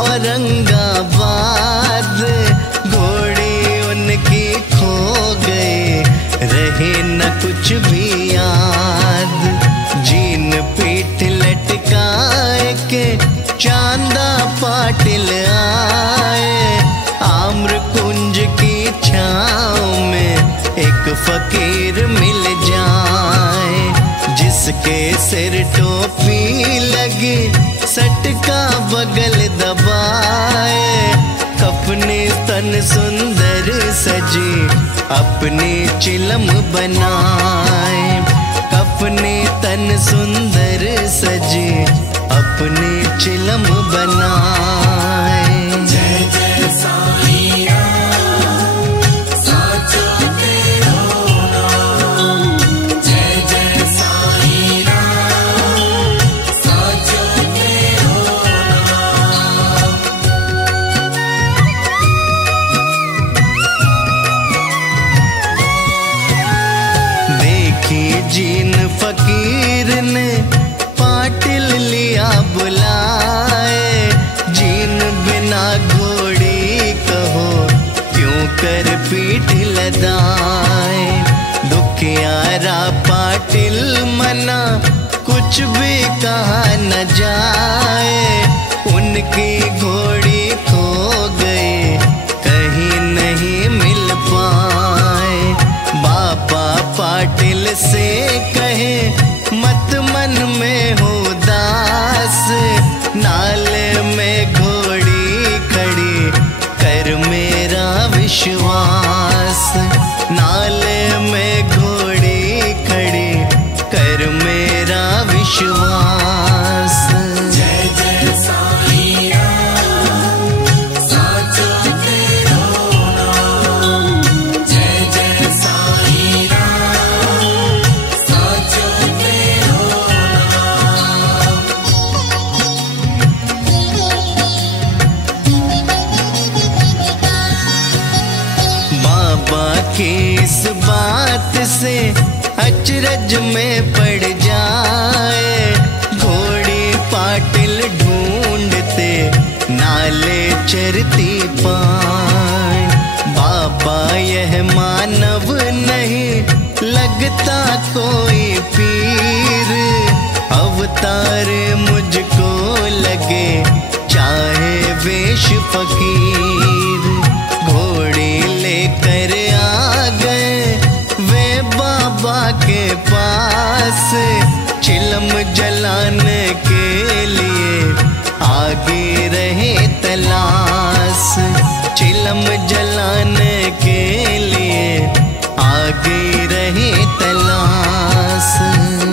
औरंगाबाद, घोड़ी उनकी खो गए, रहे न कुछ भी याद। जीन पीठ लटकाए के चांदा पाटिल आए, आम्र कुंज की छाँव में एक फकीर मिल जाए, जिसके सिर टोपी लगी सटका बगल दबाए। अपने तन सुंदर सजी अपनी चिलम बनाए, अपने तन सुंदर सजी अपनी चिलम बनाए। जय जय साईं राम, साचो तेरो नाम। जय जय साईं राम, साचो तेरो नाम। देखी जीन फकीर ने पाटिल लिया बुलाए, जीन बिना घोड़ी कहो क्यों कर पीठ लदाए। दुखियारा पाटिल मना कुछ भी कहा न जाए, उनकी घोड़ी खो गई कहीं नहीं मिल पाए। बाबा पाटिल से कहे मत मन में हो दास, नाले में घोड़ी खड़ी कर मेरा विश्वास। नाले में घोड़ी खड़ी कर मेरा विश्वास। जय जय साईं राम, साचो तेरो नाम। जय जय साईं राम, साचो तेरो नाम। बाबा की इस बात से अचरज में पड़ जाए, घोड़ी पाटिल ढूंढते नाले चरती पाए। बाबा यह मानव नहीं लगता कोई पीर, अवतार मुझको लगे चाहे वेश फकीर। घोड़ी लेकर आ गए वे बाबा के पास, चिलम जलाने के लिए आगे रहे तलाश। चिलम जलाने के लिए आगे रहे तलाश।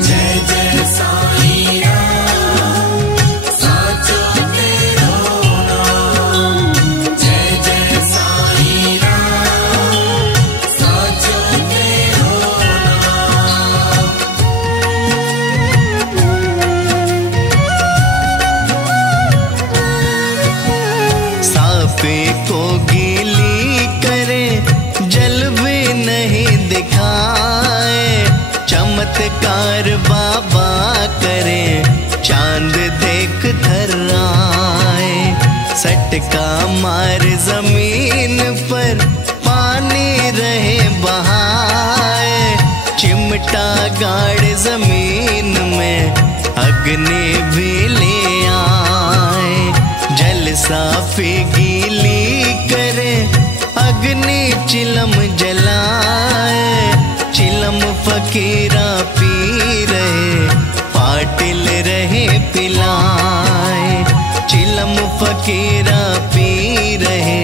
जय जय साईं राम, साचो तेरो नाम। जय जय साईं राम, साचो तेरो नाम। साफे को गीली करे जल भी नहीं दिखाए, चमत्कार बाबा करे चांद देख थर्राए। सटका मार जमीन पर पानी रहे बहाए, चिमटा गाड़ जमीन में अग्नि भी ले आए। जल साफी गीली करे अग्नि चिलम जलाए, चिलम फकीरा पी रहे पाटिल रहे पिलाए। चिलम फकीरा पी रहे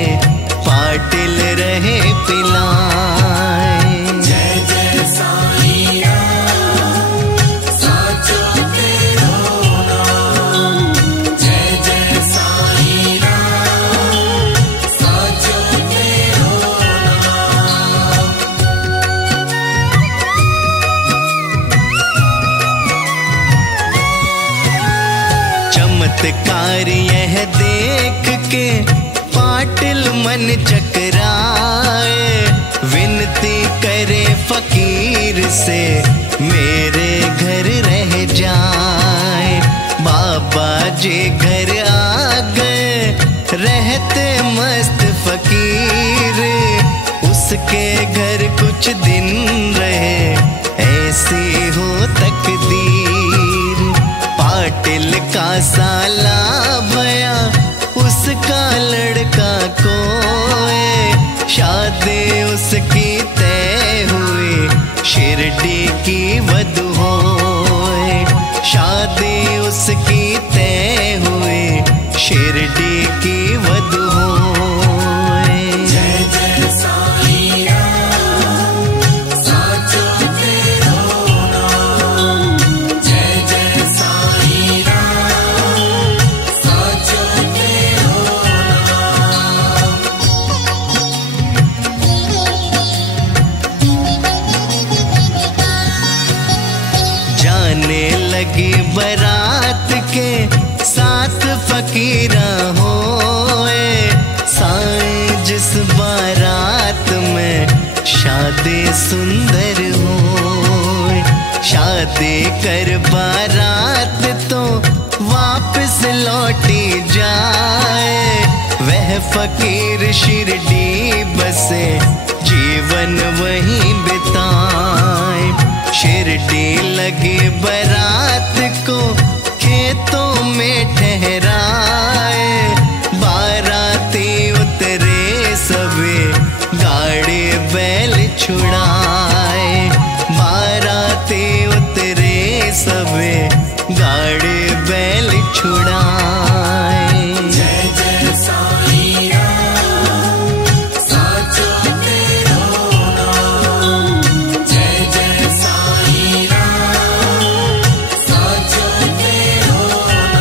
पाटिल रहे पिलाए। जय जय साईं राम, साचो तेरो नाम। जय जय साईं राम, साचो तेरो नाम। चमत्कार यह देख के पाटिल मन चकराए, विनती करे फकीर से मेरे घर रह जाए। बाबा जी घर आ गए रहते मस्त फकीर, उसके घर कुछ दिन रहे, ऐसी हो तकदीर। पाटिल का साला भया, उसका लड़का कोए, शादी उसकी तय हुई, शिरडी की वधू होए। शादी उसकी तय हुई, शिरडी की वधू होए। जय जय साईं राम, साचो तेरो नाम। जय जय साईं राम, साचो तेरो नाम। जाने लगी बारात के साथ फकीरा होए, साईं जिस बारात में शादी सुंदर होए। शादी कर बारात तो वापस लौटी जाए, वह फकीर शिरडी बसे, जीवन वहीं बिताए। शिरडी लगी बारात को खेतों में ठहराए, बाराती उतरे सभी, गाड़ी बैल छुड़ाए। बाराती उतरे सभी, गाड़ी बैल छुड़ाए। जय जय साईं राम, साचो तेरो नाम। जय जय साईं राम, साचो तेरो नाम।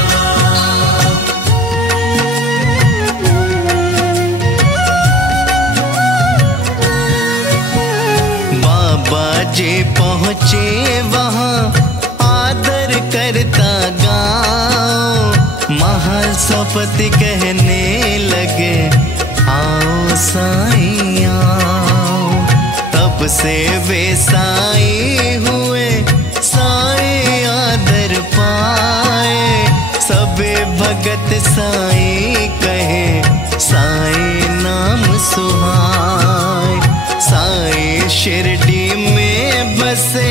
बाबा जी पहुँचे वहाँ, आदर करता गाँव, महासपति कहने लगे, आओ साईं आओ। तब से वे साईं हुए, साईं आदर पाए, सबे भगत साईं कहे, साईं नाम सुहाए। साईं शिरडी में बसे,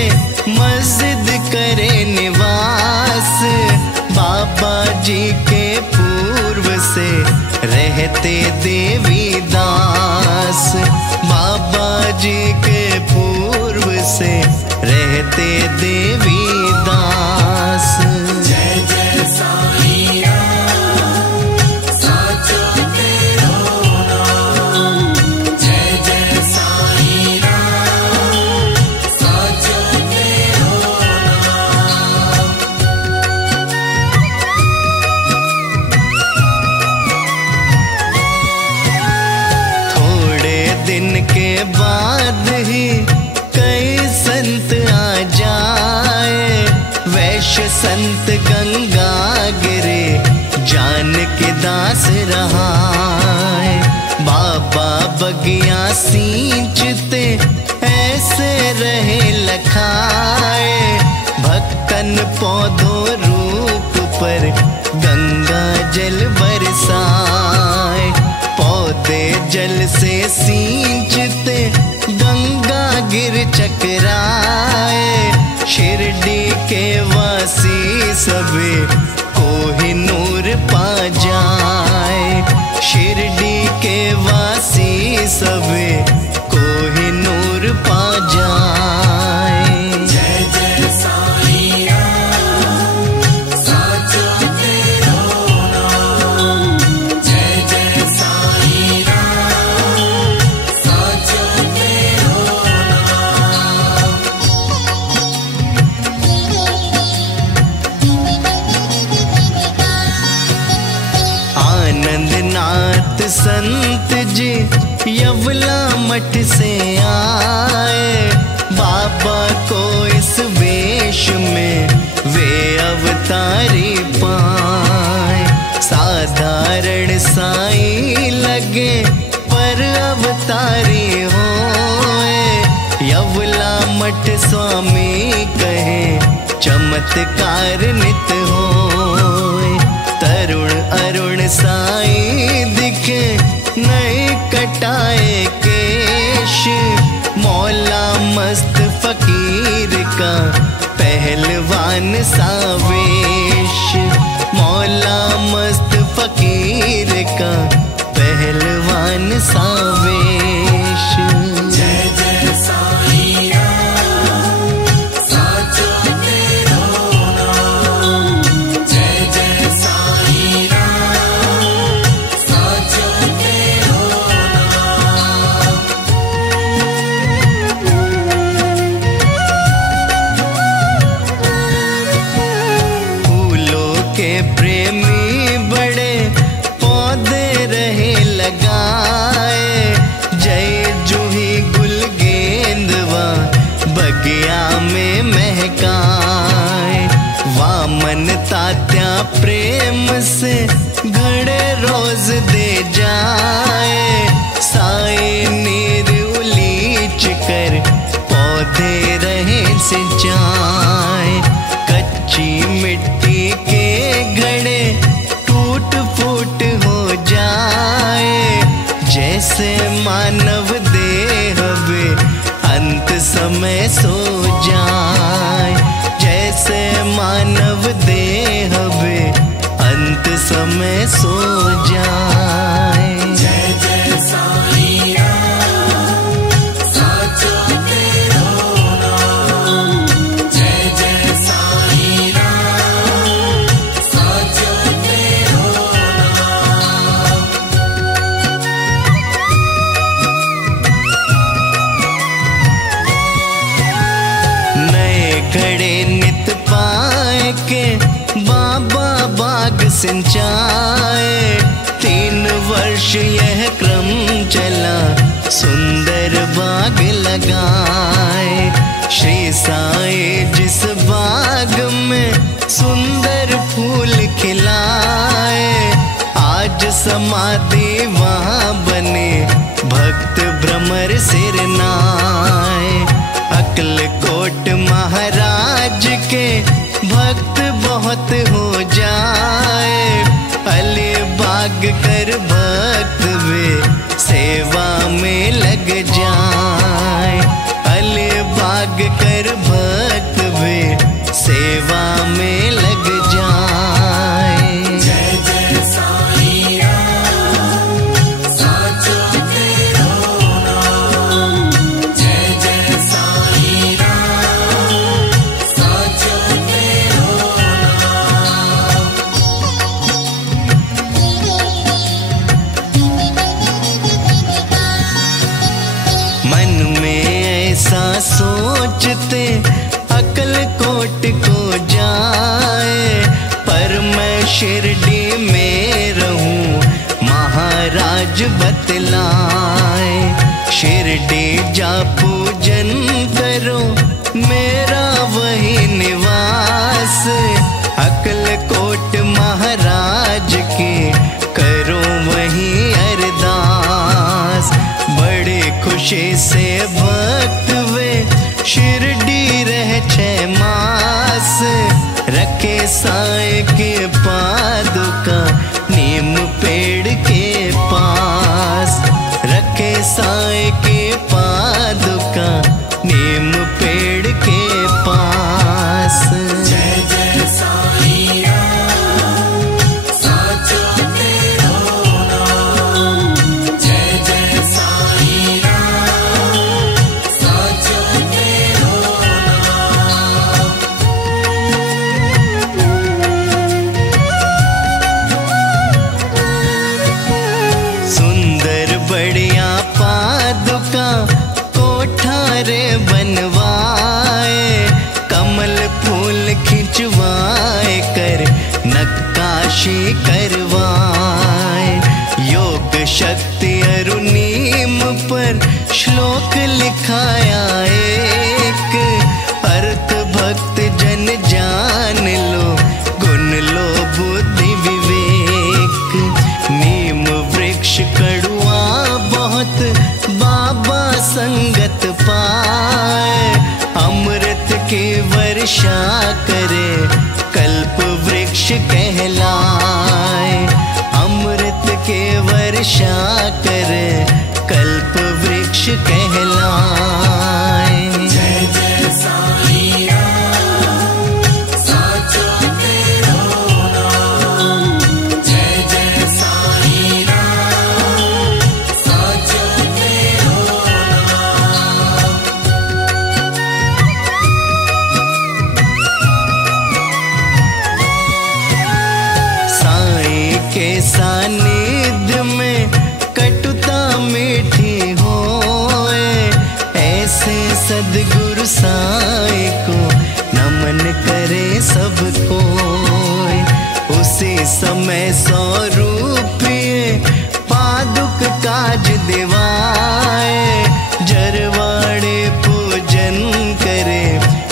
मस्जिद करे निवास, बाबा जी के पूर्व से रहते देवी दास। बाबा जी के पूर्व से रहते देवी दास। जय जय साईं राम, साचो तेरो नाम। जय जय साईं राम, साचो तेरो नाम। थोड़े दिन के बाद ही कई संत आ जाए, वैश्य संत गंगा गिरे, जान के दास रहाए। बाबा बगिया सींचते, ऐसे रहे लखाए, भक्तन पौधों रूप पर गंगा जल बरसाए। पौधे जल से सींचते, गंगा गिर चकराए, शिरडी के वासी सभी कोहिनूर पा जाए। शिरडी के वासी सभी कोहिनूर पा जाए। जय जय साईं राम, साचो तेरो नाम। जय जय साईं राम, साचो तेरो नाम। आनंद नाथ संत जी यवला मठ से आए, बाबा को इस वेश में वे अवतारी पाए। साधारण साईं लगे पर अवतारी होए, यवला मठ स्वामी कहे चमत्कार नित होए। तरुण अरुण साई दिखे नए कटाए केश। मौला मस्त फकीर का पहलवान सा वेश। मौला मस्त फकीर का पहलवान सा वेश। जय जय साईं राम, साचो तेरो नाम। जय जय साईं राम, साचो तेरो नाम। फूलों के प्रेमी बड़े पौधे रहे लगाए। जय जूही गुल गेंदवा बगिया में महकाए। वामन तात्या प्रेम से घड़े रोज दे जाए। साए नीर उलीच कर पौधे रहे सिंचाए। कच्ची मिट्टी के घड़े टूट फूट हो जाए। जैसे मानव देह वे अंत समय सो जाए। जैसे मानव देह वे अंत समय सो जाए। जय जय साईं राम, साचो तेरो नाम। जय जय साईं राम, साचो तेरो नाम। नए घड़े नित पाए के बाबा बाग सिंचाए। 3 वर्ष यह क्रम चला सुंदर बाग लगाए। श्री साई जिस बाग में सुंदर फूल खिलाए। आज समाधि वहाँ बने भक्त भ्रमर सिर नाए। अक्लकोट महाराज के भक्त बहुत हो जाए। अलीबाग कर भक्त वे सेवा में लग जाए। अलीबाग कर भक्त वे सेवा में लग जाए। जय जय साईं राम, साचो तेरो नाम। जय जय साईं राम, साचो तेरो नाम। मन में ऐसा सोचते अक्लकोट को जाए। पर मैं शिरडी में रहूं महाराज बतलाए। शिरडी जा पूजन करो मेरा वही निवास। अक्लकोट महाराज के करो वही अरदास। बड़े खुशी से भक्त वे शिरडी रह 6 मास। रखे साए के पादुका नीम पेड़ के पास। रखे साए के पादुका नीम पेड़ के पास। जय जय साईं राम, साचो तेरो नाम। जय जय साईं राम, साचो तेरो नाम। सुंदर बढ़िया पादुका कोठारे बनवाए। कमल फूल खिंचवाए कर नक्काशी करवाए। योग शक्ति अरुणीम पर श्लोक लिखाया एक। अर्थ भक्त जन जान लो गुण लो बुद्धि विवेक। नीम वृक्ष कड़ुआ बहुत बाबा संगत पाए। अमृत की वर्षा करे कल्प वृक्ष कहलाए। सद्गुरु साईं को नमन करे सब कोई। उसी समय 100 रुपये पादुक काज दिवाए, जरवाड़े पूजन करे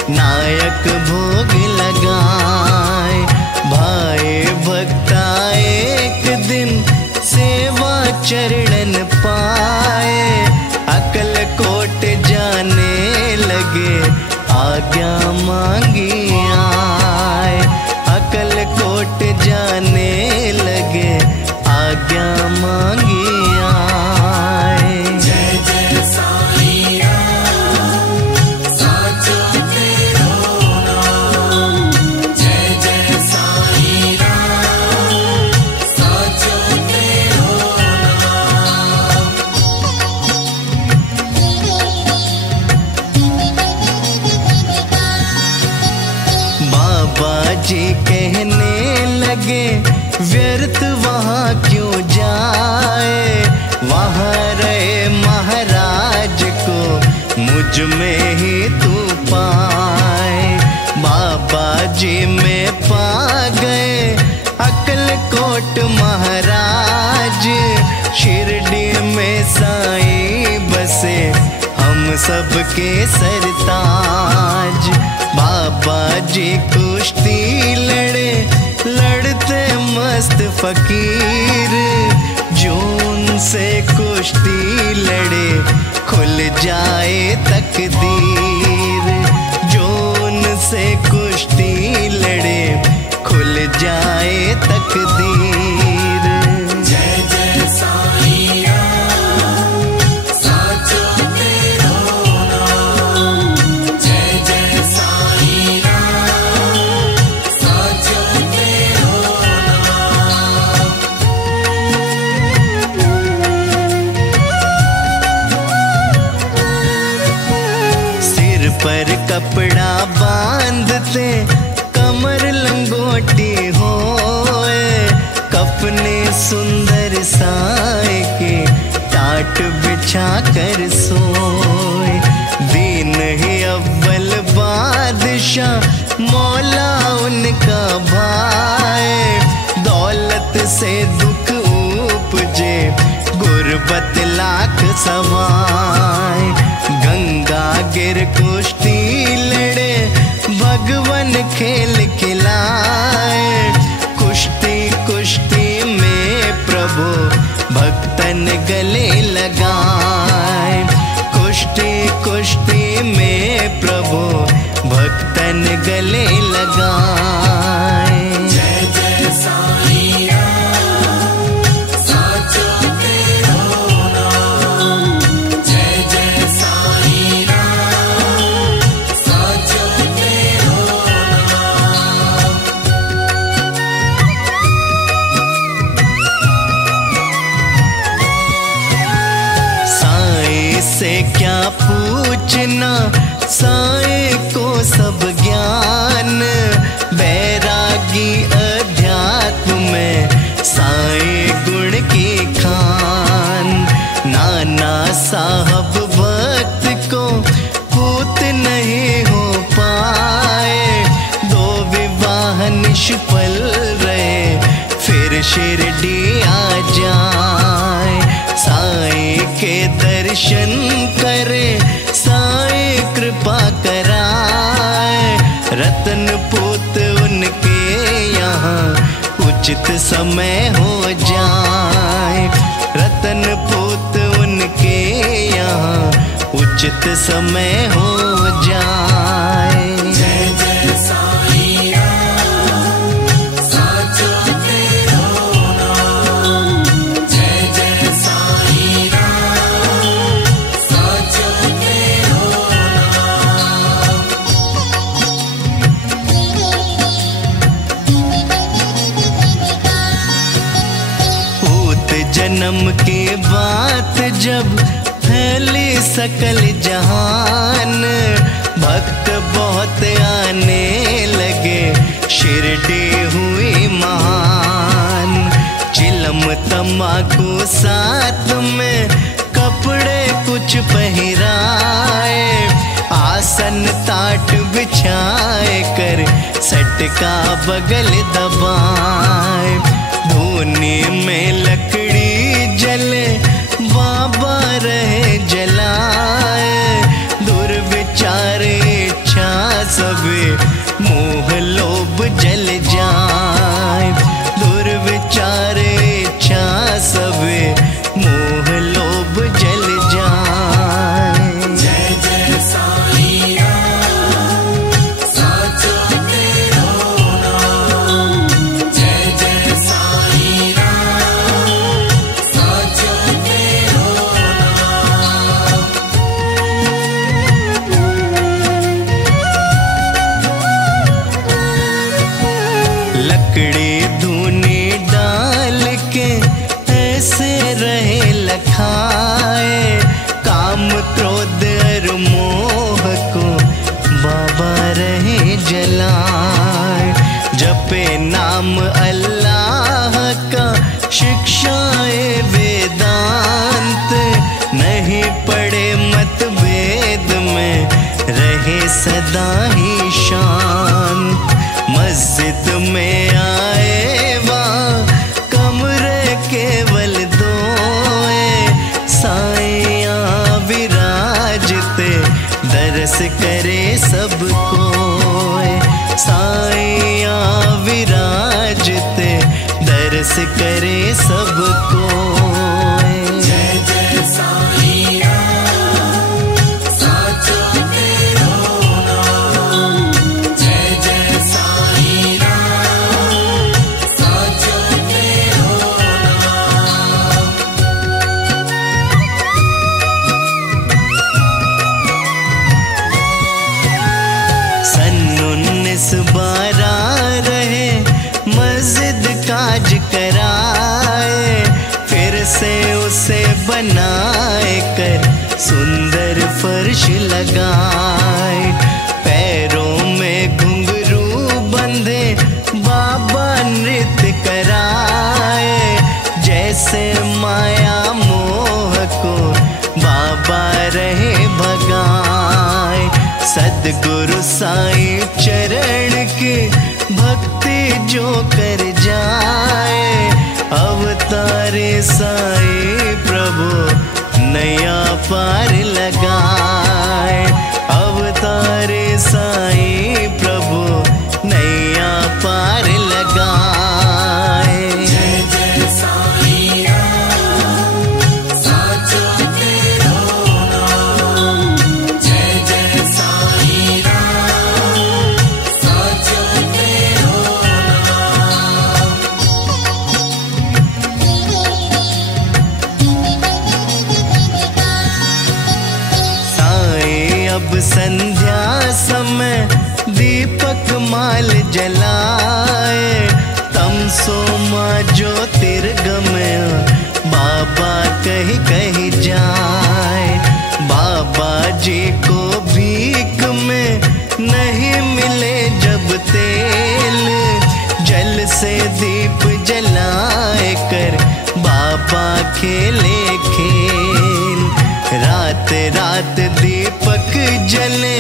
नायक भोग लगाए। भाई भक्ता एक दिन सेवा चरणन पाए, अकल कोट जाने लगे आज्ञा मांगी आए। अकल कोट जाने लगे आज्ञा मांगी आए। जय जय साईया साचो तेरो नाम। जय जय साईया साचो तेरो नाम। बाबा जी कहने लगे व्यर्थ वहाँ क्यों जाए, वहाँ रहे महाराज को मुझ में ही तू पाए। बाबा जी में पा गए अकल कोट महाराज, शिरडी में साईं बसे हम सबके सरताज। बाबा जी कुश्ती लड़े लड़ते मस्त फकीर, जो उनसे कुश्ती लड़े खुल जाए तकदीर। जो उनसे कुश्ती लड़े खुल जाए तकदीर। जय जय साईया साचो तेरो नाम। जय जय साईया साचो तेरो नाम। सिर पर कपड़ा बांधते कमर लंगोटी होए, कपने सुंदर साईं के टाट बिछा कर सोए। दीन ही अव्वल बादशाह मौला उनका भाई, दौलत से दुख उपजे गुरबत लाख समाए। गंगा गिर कुश्ती लड़े भगवन खेल खिलाए, कुश्ती कुश्ती में प्रभु भक्तन गले लगाए। कुश्ती कुश्ती में प्रभु भक्तन गले लगाए। जय जय साईया साचो तेरो नाम। जय जय साईया साचो तेरो नाम। साईं से क्या पूछना, साईं को सब ज्ञान। बैरागी अध्यात्म में साईं गुण की खान। नाना साहब भक्त को पूत नहीं हो पाए, 2 विवाह निष्फल रहे फिर शिरडी आ जाए। साईं के दर्शन करे साईं कृपा कराए, रतन पूत उनके यहाँ उचित समय हो जाए। रतन पूत उनके यहाँ उचित समय हो जाए। जय जय साईया साचो तेरो नाम। जय जय साईया साचो तेरो नाम। पूत जन्म के बात जब फैली सकल जहान, भक्त बहुत आने लगे शिरडी हुई महान। चिलम तम्बाकू साथ में कपड़े कुछ पहराए, आसन ताट बिछाए कर सटका बगल दबाए। धूनी में लकड़ी जले बाबा रहे जलाए। दुर्विचार इच्छा सबे मोह लोभ जल जाए। दुर्विचार इच्छा सबे मोह लोभ जल जाए। जय जय साईं राम साचो तेरो नाम। जय जय साईं राम साचो तेरो नाम। लकड़ी धूनी डाल के ऐसे रहे लखाए। काम क्रोध और मोह को बाबा रहे जलाए। जपे नाम अल्लाह का शिक्षाए वेदांत। नहीं पड़े मतभेद में रहे सदा ही शांत। मस्जिद में आए वहाँ कमरे केवल दोए। साईं विराजते दरस करे सबको। साईं विराजते दरस करे सबको। जय जय साईं राम साचो तेरो नाम। जय जय साईं राम साचो तेरो नाम। सन 1912 रहे मस्जिद काज कराए। फिर से उसे बनाए कर सुंदर फर्श लगाए। पैरों में घुंघरू बंधे बाबा नृत्य कराए। जैसे माया मोह को बाबा रहे भगाए। सद्गुरु साईं चरण की भक्ति जो कर जाए। अवतारे साईं प्रभु नया पार लगाए। अवतारे साईं प्रभु नया पार लगाए। जय जय साईं राम साचो तेरो नाम। जय जय साईं राम साचो तेरो नाम। साईं अब संध्या समय दीपक माल जलाए। तमसो माँ ज्योतिर्गमय बाबा कहीं कहीं जाए। बाबा जी को भीख में नहीं मिले जब तेल। जल से दीप जलाए कर बाबा खेले खेल। रात रात दीपक जले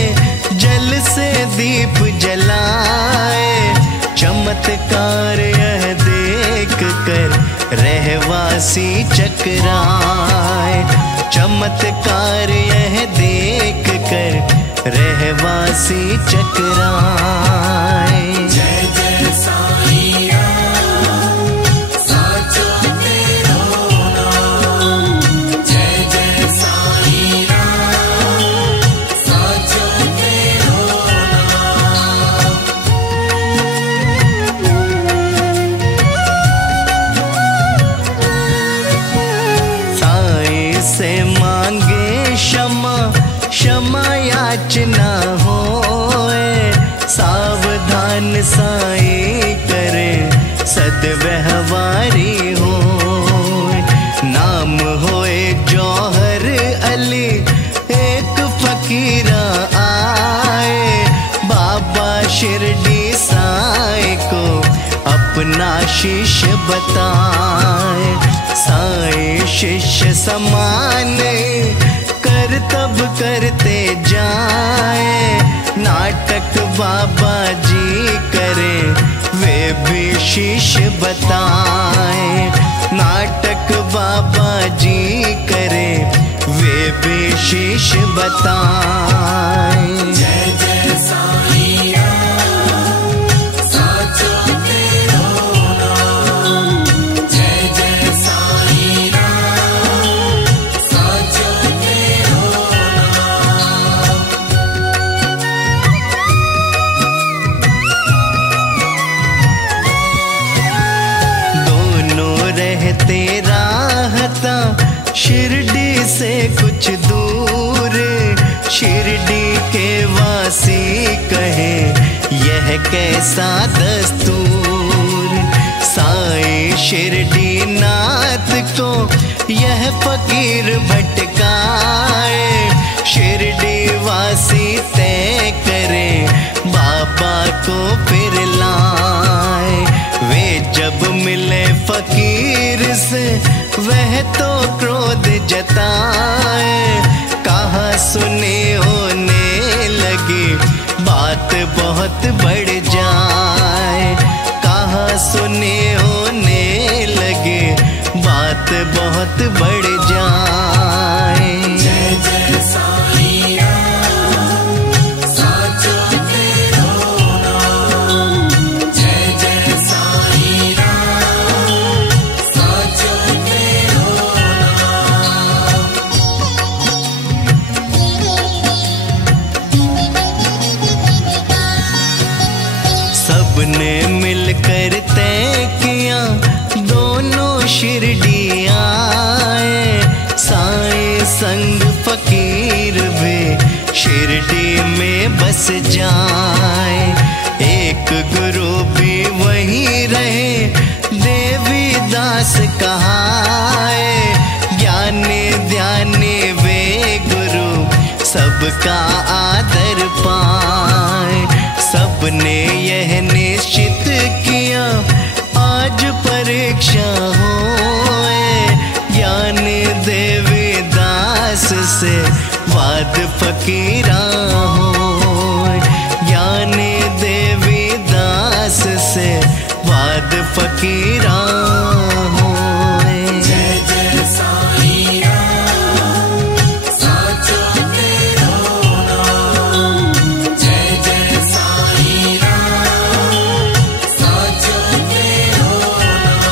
जल से दीप जलाए। चमत्कार यह देख कर रहवासी चकराए। चमत्कार यह देख कर रहवासी चकराए। जय जय साईं राम साचो तेरो नाम। जय जय साईं राम साचो तेरो नाम। साईं से मांगे क्षमा क्षमा याचना होए। सावधान साईं करे सद्व्यवहारी होए। नाम होए जौहर अली एक फकीरा आए। बाबा शिरडी साईं को अपना शिष्य बताए। साईं शिष्य समान कर तब करते जाए, नाटक बाबा जी करे वे भी शीश बताए। नाटक बाबा जी करे वे भी शीश बताए। जय जय साईं राम, साचो तेरो नाम। जय जय साईं राम, साचो तेरो नाम। दोनों रहते राहता शिरडी से कुछ दूर। शिरडी के वासी कहे यह कैसा दस्तूर। साईं शिरडी नाथ को यह फकीर भटकाए। शिरडी वासी तय करे बाबा को फिर लाए। वे जब मिले फकीर से वह तो क्रोध जताए। कहा सुने होने लगी बात बहुत बढ़ जाए। कहा सुने होने लगे बात बहुत बढ़ जाए। जय जय साईं राम, साचो तेरो नाम। जय जय साईं राम, साचो तेरो नाम। सबने मिलकर तय किया दोनों शिरडी आए। साईं संग फकीर भी शिरडी में बस जाए। एक गुरु भी वहीं रहे देवी दास कहाए। ज्ञाने ध्याने वे गुरु सबका आदर पाए। सबने यह निश्चित किया आज परीक्षा होए। ज्ञान देवी दास से वाद फकीरा होए। ज्ञान देवी दास से वाद फकीरा होए। जय जय साईं राम, साचो तेरो नाम। जय जय साईं राम, साचो तेरो नाम।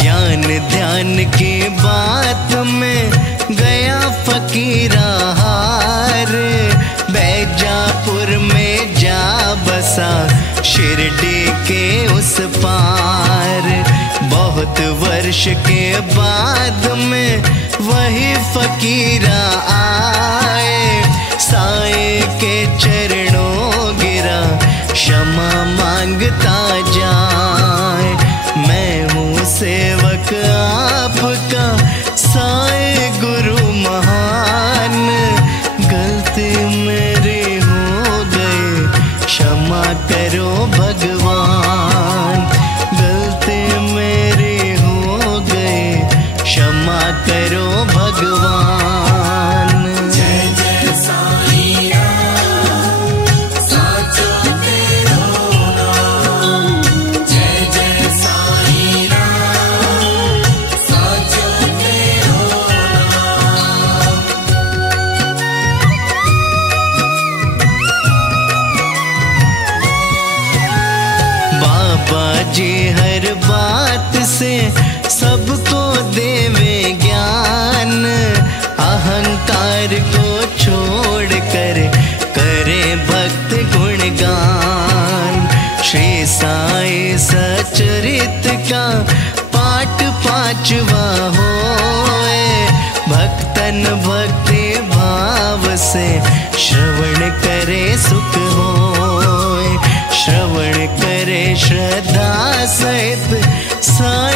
ज्ञान ध्यान की बात में गया फकीरा हार। बैजापुर में जा बसा शिरडी के उस पार। बहुत वर्ष के बाद में वही फकीरा आए। साईं के चरणों गिरा क्षमा मांगता जाए। मैं हूँ सेवक आपका साईं गुरु महान। गलती मेरी हो गई क्षमा करो भगवान। गलती मेरी हो गई क्षमा करो भगवान। जय जय साईं राम, साचो तेरो नाम। जय जय साईं राम, साचो तेरो नाम। बाबा जी हर बात से सबको देवे ज्ञान। अहंकार को छोड़ कर करे भक्त गुणगान। श्री साईं सचरित का पाठ 5वां होए। भक्तन भक्ति भाव से श्रवण करे सुख होए। श्रवण करे श्रद्धा सहित साईं